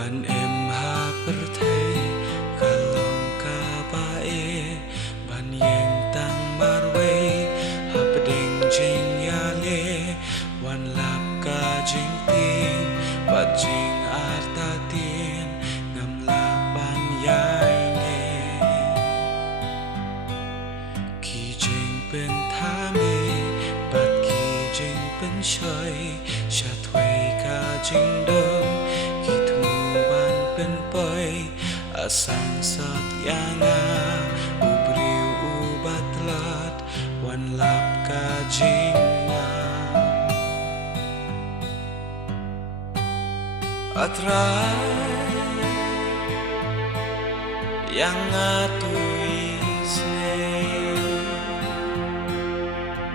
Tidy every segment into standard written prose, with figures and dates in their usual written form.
Ban em ha perthei kalong ka bae ban yeng tang marwei ha pedeng jing yale wan lap ka jing tin bat jing artatin ngam lapan yai ne ki jing pen thame bat ki jing pen choi sha thwei ka jing dom asang sat yanga ubriu ubatlat wan lap ka jinga atrai yang atuisne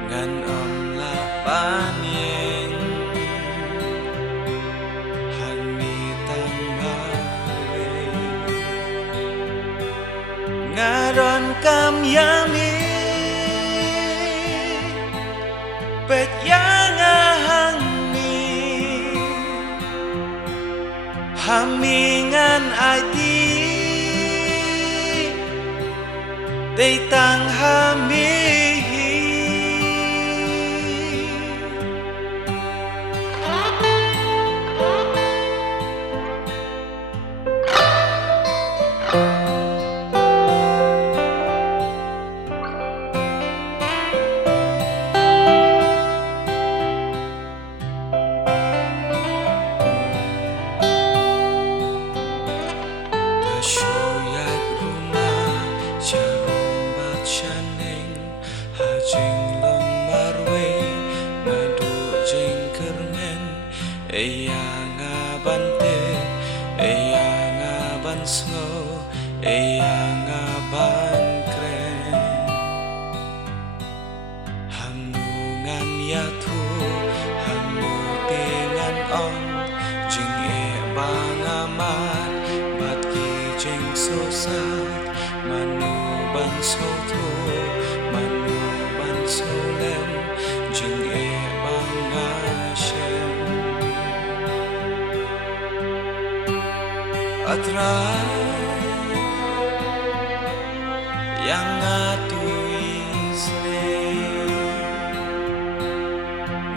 ngan lapan yeng ngaron kam yami pet yang ahangmi hamingan aidi dey tang hami Eyang abante, eyang aban snow, eyang aban kren. Hangungan yatu, hangu dengan ong, jing bang amat, bat ki jing sosat, manu ban soto, manu ban solem, jing bang ashem. Atrai yang atuisne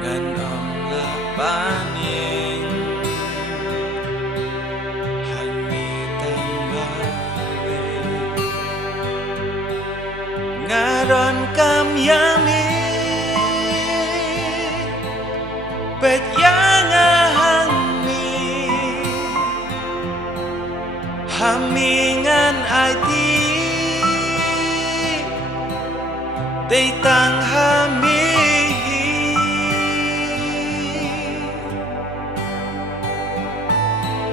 ngan lapan yeng hangi tambawe ngaron kam yami pet yang hamingan aidi dey tang hami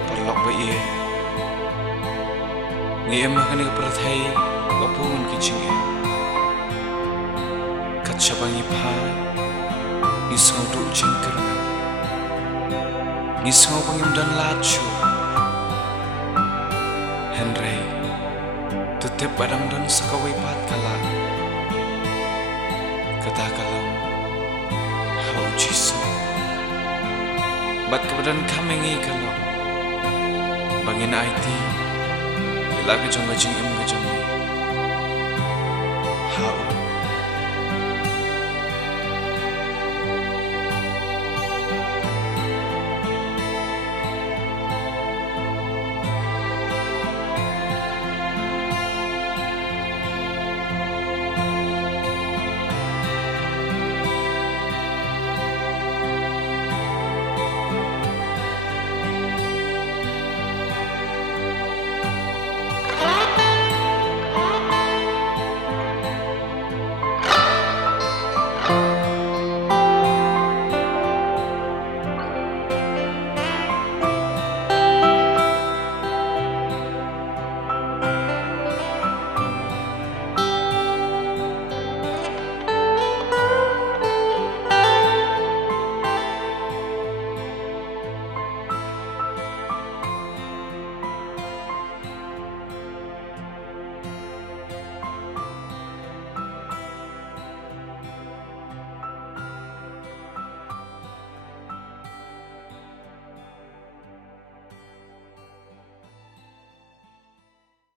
perlok ba iye ngi emma kani perthai bapun kiching e kachabang ipha ni sodu jingker ni sobang dan lachu Henry, tutip badang don sekawai pat kala kata kalam hau jisu bat kebadan kamengi kalam bangin IT ila ke jong im ke jong